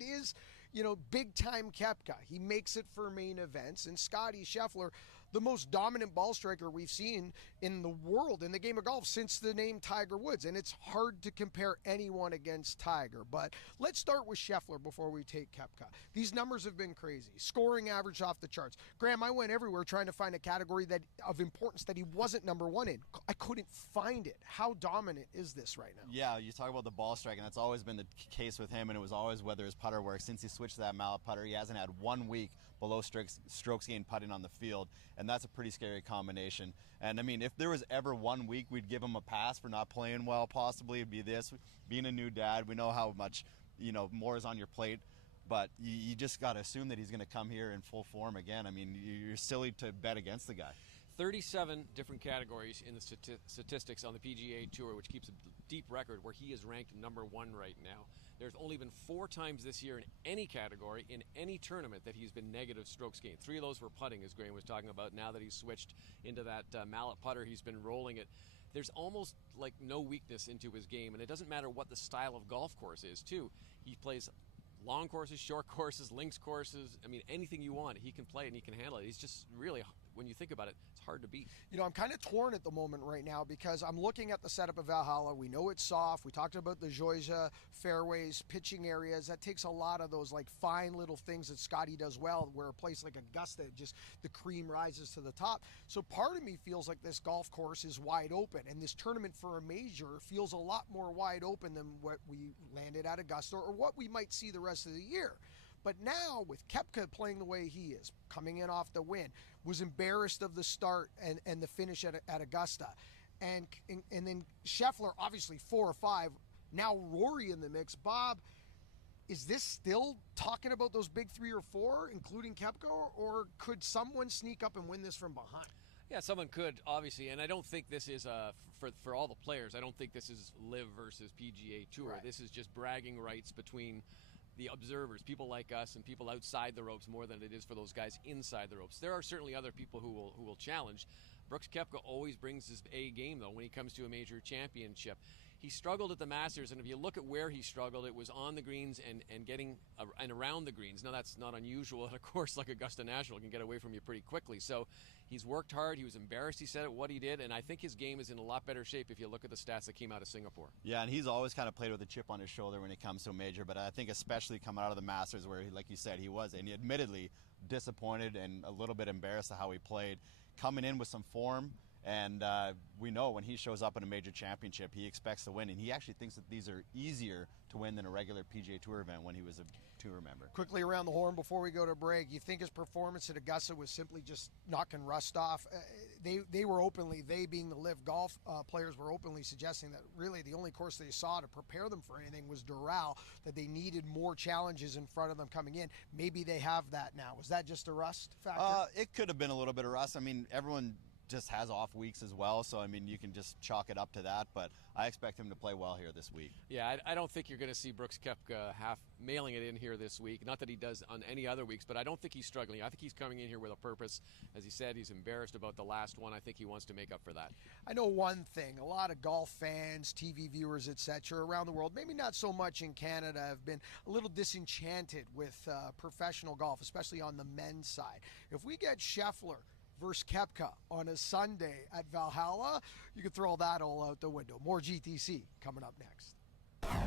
it is, big-time Koepka. He makes it for main events. And Scottie Scheffler, the most dominant ball striker we've seen in the world, in the game of golf, since the name Tiger Woods. And it's hard to compare anyone against Tiger. But let's start with Scheffler before we take Koepka. These numbers have been crazy. Scoring average off the charts. Graham, I went everywhere trying to find a category of importance that he wasn't number one in. I couldn't find it. How dominant is this right now? Yeah, you talk about the ball striking. That's always been the case with him, and it was always whether his putter works. Since he switched to that mallet putter, he hasn't had 1 week below strokes gained putting on the field, and that's a pretty scary combination. And I mean, if there was ever 1 week we'd give him a pass for not playing well, possibly it'd be this. Being a new dad, we know how much more is on your plate. But you just got to assume that he's going to come here in full form again. I mean, you're silly to bet against the guy. 37 different categories in the statistics on the PGA Tour, which keeps a deep record where he is ranked number one right now. There's only been 4 times this year in any category, in any tournament, that he's been negative strokes gained. 3 of those were putting, as Graham was talking about. Now that he's switched into that mallet putter, he's been rolling it. There's almost like no weakness into his game, and it doesn't matter what the style of golf course is, too. He plays long courses, short courses, links courses. I mean, anything you want, he can play and he can handle it. He's just really, when you think about it, it's hard to beat. I'm kind of torn at the moment right now because I'm looking at the setup of Valhalla. We know it's soft. We talked about the Georgia fairways, pitching areas. That takes a lot of those fine little things that Scottie does well, where a place like Augusta, just the cream rises to the top. So part of me feels like this golf course is wide open, and this tournament for a major feels a lot more wide open than what we landed at Augusta or what we might see the rest of the year. But now, with Koepka playing the way he is, coming in off the win, was embarrassed of the start and the finish at Augusta. And then Scheffler, obviously 4 or 5. Now Rory in the mix. Bob, is this still talking about those big 3 or 4, including Koepka, or could someone sneak up and win this from behind? Yeah, someone could, obviously, and I don't think this is, for all the players, I don't think this is LIV versus PGA Tour. Right. This is just bragging rights between the observers, people like us and people outside the ropes, more than it is for those guys inside the ropes. There are certainly other people who will challenge. Brooks Koepka always brings his A game, though, when he comes to a major championship. He struggled at the Masters, and if you look at where he struggled, it was on the greens and getting and around the greens. Now, that's not unusual at a course like Augusta National. It can get away from you pretty quickly. So he's worked hard. He was embarrassed, he said, at what he did, and I think his game is in a lot better shape if you look at the stats that came out of Singapore. Yeah, and he's always kind of played with a chip on his shoulder when it comes to a major, but I think especially coming out of the Masters where, like you said, he was, and he admittedly disappointed and a little bit embarrassed at how he played, coming in with some form. And we know when he shows up in a major championship, he expects to win. And he actually thinks that these are easier to win than a regular PGA Tour event when he was a tour member. Quickly around the horn before we go to break, you think his performance at Augusta was simply just knocking rust off? They were openly, they being the LIV golf players, were openly suggesting that really the only course they saw to prepare them for anything was Doral, that they needed more challenges in front of them coming in. Maybe they have that now. Was that just a rust factor? It could have been a little bit of rust. I mean, everyone just has off weeks as well, so I mean you can just chalk it up to that, but I expect him to play well here this week. Yeah, I don't think you're going to see Brooks Koepka half mailing it in here this week. Not that he does on any other weeks, but I don't think he's struggling. I think he's coming in here with a purpose. As he said, he's embarrassed about the last one. I think he wants to make up for that. I know one thing, a lot of golf fans, TV viewers, etc. around the world, maybe not so much in Canada, have been a little disenchanted with professional golf, especially on the men's side. If we get Scheffler versus Koepka on a Sunday at Valhalla, you can throw that all out the window. More GTC coming up next.